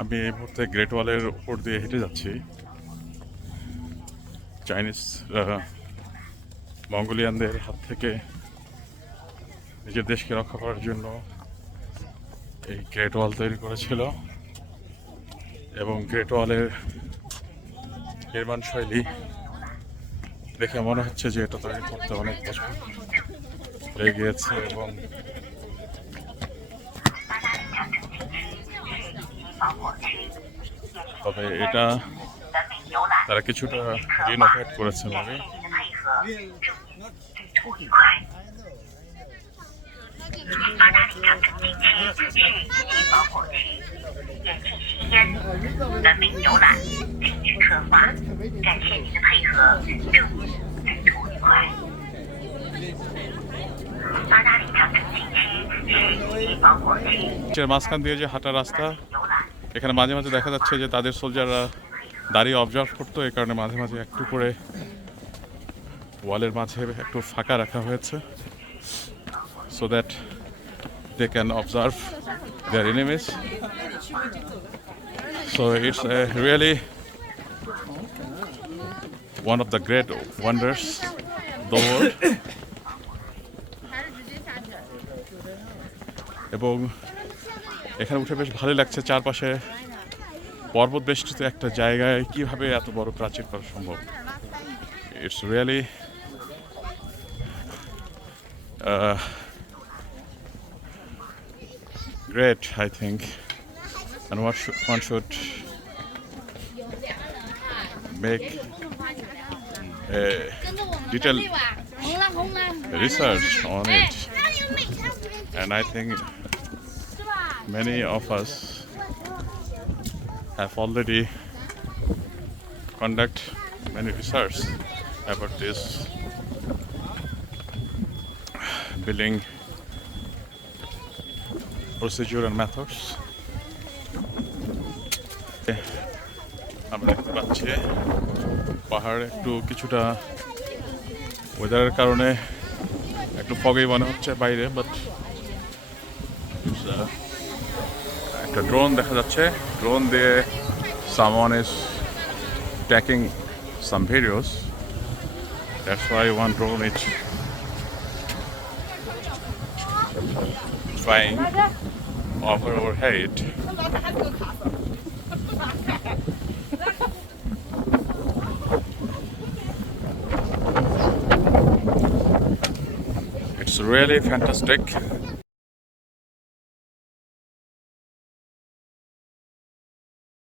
আমি এই মুহূর্তে গ্রেট ওয়ালের উপর দিয়ে হেঁটে যাচ্ছি। চাইনিজ মঙ্গোলিয়ানদের হাত থেকে নিজের দেশকে রক্ষা করার জন্য এই গ্রেট ওয়াল তৈরি করেছিল এবং গ্রেট ওয়ালের নির্মাণ শৈলী দেখে মনে হচ্ছে যে এটা তৈরি করতে অনেক বছর লেগে গিয়েছে এবং তবে এটা তারা কিছুটা রিনোভেট করেছে মানে মাঝখান দিয়ে যে হাঁটা রাস্তা, এখানে মাঝে মাঝে দেখা যাচ্ছে যে তাদের সোলজাররা দাঁড়িয়ে অবজার্ভ করতো, এই কারণে মাঝে মাঝে একটু করে ওয়ালের মাঝে একটু ফাঁকা রাখা হয়েছে so that they can observe their enemies. So it's really one of the great wonders of the world. এবং এখানে উঠে বেশ ভালোই লাগছে। চারপাশে পর্বত বেষ্টিত একটা জায়গায় কিভাবে এত বড় প্রাচীর করা সম্ভব। It's really great, I think, and one should make a detailed research on it. And I think many of us have already conducted many research about this building procedure and methods. আমরা দেখতে পাচ্ছি পাহাড় একটু কিছুটা ওয়েদারের কারণে একটু ফগি মনে হচ্ছে বাইরে, বাট একটা ড্রোন দেখা যাচ্ছে। ড্রোন দিয়ে someone is taking some videos. That's why one drone is flying over our head. It's really fantastic.